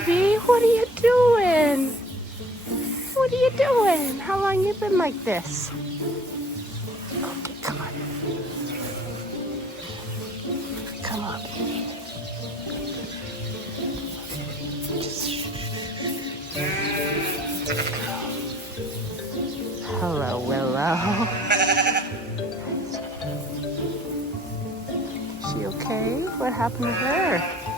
baby. What are you doing? What are you doing? How long you been like this? Okay, come on. Come on. Hello, Willow. Is she okay? What happened to her?